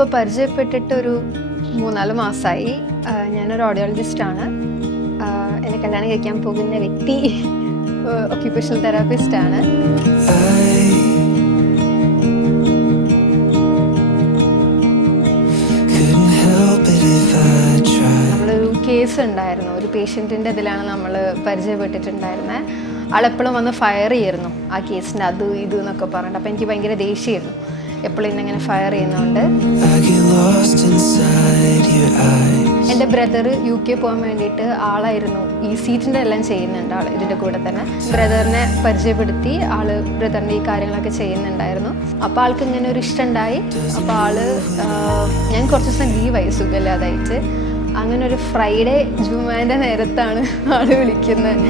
നമ്മളിപ്പോൾ പരിചയപ്പെട്ടിട്ടൊരു 3-4 മാസമായി. ഞാനൊരു ഓഡിയോളജിസ്റ്റാണ്. എന്നെ കല്യാണം കഴിക്കാൻ പോകുന്ന വ്യക്തി ഒക്യുപേഷണൽ തെറാപ്പിസ്റ്റാണ്. നമ്മളൊരു കേസ് ഉണ്ടായിരുന്നു, ഒരു പേഷ്യൻറ്റിൻ്റെ ഇതിലാണ് നമ്മൾ പരിചയപ്പെട്ടിട്ടുണ്ടായിരുന്നത്. ആളെപ്പോഴും വന്ന് ഫയർ ചെയ്യായിരുന്നു ആ കേസിൻ്റെ അത് ഇത് എന്നൊക്കെ പറഞ്ഞിട്ട്. അപ്പോൾ എനിക്ക് ഭയങ്കര ദേഷ്യമായിരുന്നു എപ്പോഴും ഇന്നിങ്ങനെ ഫയർ ചെയ്യുന്നതുകൊണ്ട്. എൻ്റെ ബ്രദർ UK പോകാൻ വേണ്ടിയിട്ട് ആളായിരുന്നു ഈ സീറ്റിൻ്റെ എല്ലാം ചെയ്യുന്നുണ്ട്. ആൾ ഇതിൻ്റെ കൂടെ തന്നെ ബ്രദറിനെ പരിചയപ്പെടുത്തി. ആള് ബ്രദറിൻ്റെ ഈ കാര്യങ്ങളൊക്കെ ചെയ്യുന്നുണ്ടായിരുന്നു. അപ്പോൾ ആൾക്ക് ഇങ്ങനെ ഒരു ഇഷ്ടമുണ്ടായി. അപ്പോൾ ഞാൻ കുറച്ച് ദിവസം ലീവായി സുഖമില്ലാതായിട്ട്. അങ്ങനെ ഒരു ഫ്രൈഡേ ജുമാൻ്റെ നേരത്താണ് ആള് വിളിക്കുന്നത്.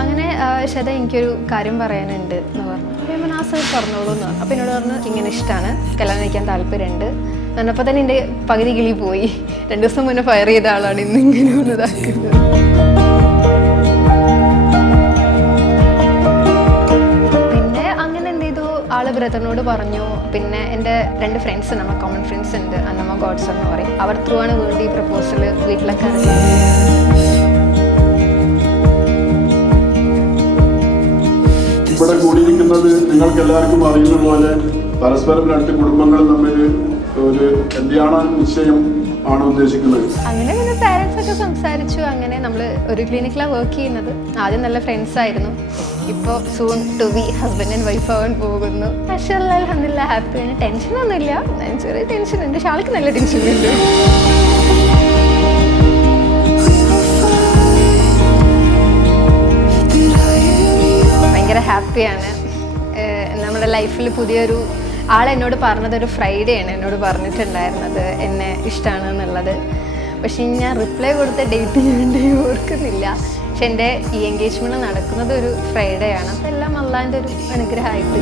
അങ്ങനെ ശത എനിക്കൊരു കാര്യം പറയാനുണ്ട് എന്ന് പറഞ്ഞു. അപ്പോൾ ആ സർ പറഞ്ഞോളൂ എന്ന് പറഞ്ഞു. അപ്പോൾ എന്നോട് പറഞ്ഞു ഇങ്ങനെ ഇഷ്ടമാണ്, കല്യാണം കഴിക്കാൻ താല്പര്യമുണ്ട് എന്നപ്പോൾ തന്നെ എൻ്റെ പകുതി കിളി പോയി. 2 ദിവസം മുന്നേ ഫയർ ചെയ്ത ആളാണ് ഇന്ന് ഇങ്ങനെ ഒന്നിതാക്കുന്നത്. പിന്നെ അങ്ങനെ എന്ത് ചെയ്തു, ആള് ബ്രദറിനോട് പറഞ്ഞു. പിന്നെ എൻ്റെ 2 ഫ്രണ്ട്സ്, നമ്മൾ കോമൺ ഫ്രണ്ട്സ് ഉണ്ട്, അന്നമ്മ ഗോഡ്സൺ എന്ന് പറയും. അവർ ത്രൂ ആണ് വീണ്ടും ഈ പ്രപ്പോസൽ വീട്ടിലൊക്കെ അറിഞ്ഞത്. ഇവിടെ കൂടിയിരിക്കുന്നത് നിങ്ങൾക്ക് എല്ലാവർക്കും അറിയുന്ന പോലെ പരസ്പരം 2 കുടുംബങ്ങൾ തമ്മിൽ ഒരു കല്യാണ നിശ്ചയം ആണ് ഉദ്ദേശിക്കുന്നത്. അങ്ങനെ പിന്നെ പാരൻസ് ഒക്കെ സംസാരിച്ചു. അങ്ങനെ നമ്മൾ ഒരു ക്ലിനിക്കിലാണ് വർക്ക് ചെയ്യുന്നത്. ആദ്യം നല്ല ഫ്രണ്ട്സ് ആയിരുന്നു. ഇപ്പോൾ soon to be husband and wife ആവാൻ പോകുന്നു. പക്ഷേ അൽഹംദുലില്ലാ ഹാപ്പിയാണ്. ടെൻഷനൊന്നുമില്ല. ചെറിയ ടെൻഷൻ ഉണ്ട്, പക്ഷെ ആൾക്ക് നല്ല ടെൻഷൻ ഉണ്ട്. ഭയങ്കര ഹാപ്പിയാണ്. നമ്മുടെ ലൈഫിൽ പുതിയൊരു ആളെന്നോട് പറഞ്ഞതൊരു ഫ്രൈഡേ ആണ് എന്നോട് പറഞ്ഞിട്ടുണ്ടായിരുന്നത് എന്നെ ഇഷ്ടമാണ് എന്നുള്ളത്. പക്ഷേ ഞാൻ റിപ്ലൈ കൊടുത്ത ഡേറ്റ് ഞാൻ ഓർക്കുന്നില്ല. പക്ഷെ എൻ്റെ ഈ എൻഗേജ്മെൻറ്റ് നടക്കുന്നത് ഒരു ഫ്രൈഡേ ആണ്. അപ്പോൾ എല്ലാം അള്ളാൻ്റെ ഒരു അനുഗ്രഹമായിട്ട്.